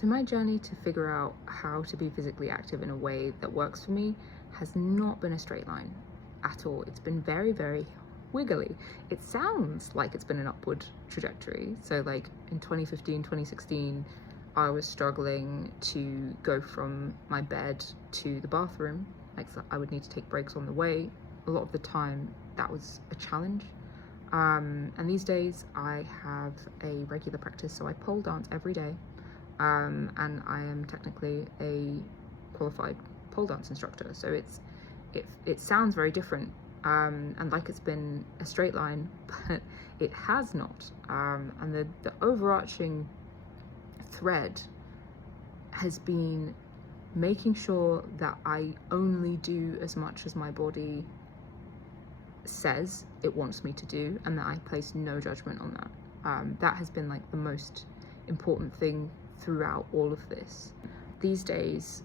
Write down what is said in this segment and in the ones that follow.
So my journey to figure out how to be physically active in a way that works for me has not been a straight line at all. It's been very, very wiggly. It sounds like it's been an upward trajectory. So like in 2015, 2016, I was struggling to go from my bed to the bathroom. Like, so I would need to take breaks on the way. A lot of the time that was a challenge. And these days I have a regular practice, so I pole dance every day. And I am technically a qualified pole dance instructor. So it sounds very different, and like it's been a straight line, but it has not. And the overarching thread has been making sure that I only do as much as my body says it wants me to do, and that I place no judgment on that. That has been like the most important thing throughout all of this. These days,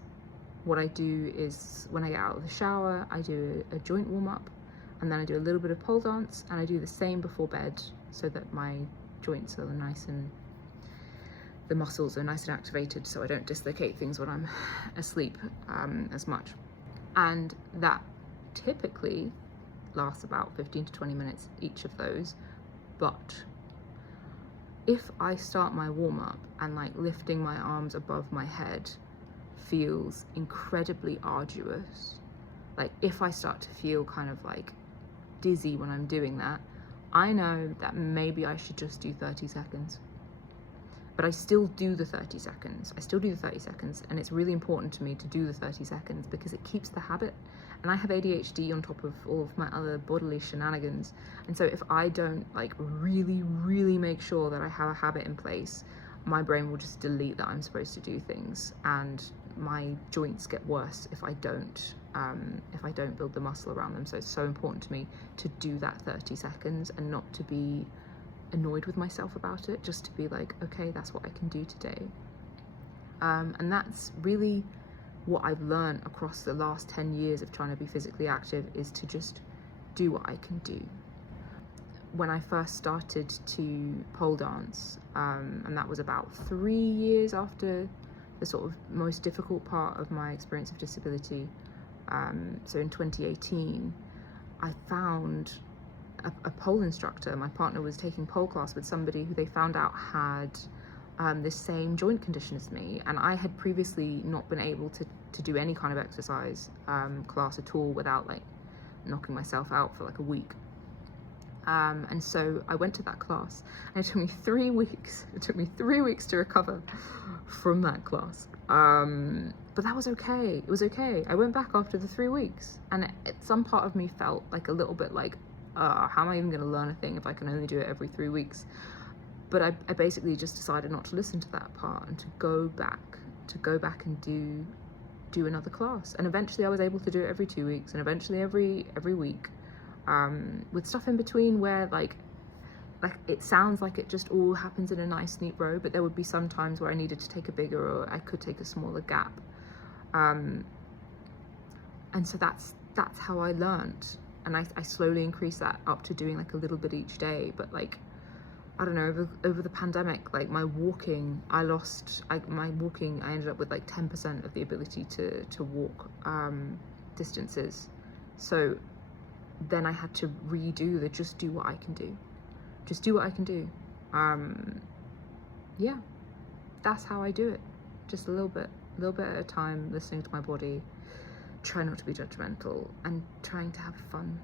what I do is when I get out of the shower, I do a joint warm-up, and then I do a little bit of pole dance, and I do the same before bed so that my joints are nice and the muscles are nice and activated, so I don't dislocate things when I'm asleep as much. And that typically lasts about 15 to 20 minutes each of those. But if I start my warm-up and like lifting my arms above my head feels incredibly arduous, like if I start to feel kind of like dizzy when I'm doing that, I know that maybe I should just do 30 seconds. But I still do the 30 seconds. And it's really important to me to do the 30 seconds because it keeps the habit. And I have ADHD on top of all of my other bodily shenanigans. And so if I don't like really make sure that I have a habit in place, my brain will just delete that I'm supposed to do things, and my joints get worse if I don't build the muscle around them. So it's so important to me to do that 30 seconds and not to be annoyed with myself about it, just to be like, okay, that's what I can do today. And that's really what I've learned across the last 10 years of trying to be physically active, is to just do what I can do. When I first started to pole dance, and that was about 3 years after the sort of most difficult part of my experience of disability, so in 2018, I found a pole instructor. My partner was taking pole class with somebody who they found out had this same joint condition as me, and I had previously not been able to do any kind of exercise class at all without like knocking myself out for like a week. And so I went to that class, and it took me 3 weeks. It took me 3 weeks to recover from that class. But that was okay. It was okay. I went back after the 3 weeks, and some part of me felt like a little bit like, how am I even going to learn a thing if I can only do it every 3 weeks? But I basically just decided not to listen to that part and to go back and do another class. And eventually I was able to do it every 2 weeks, and eventually every week, with stuff in between where like it sounds like it just all happens in a nice neat row, but there would be some times where I needed to take a bigger, or I could take a smaller gap. And so that's how I learned. And I slowly increased that up to doing like a little bit each day. But like, I don't know, over the pandemic, like my walking, I ended up with like 10% of the ability to walk distances. So then I had to redo the just do what I can do. Just do what I can do. Yeah, that's how I do it. Just a little bit at a time, listening to my body, try not to be judgmental, and trying to have fun.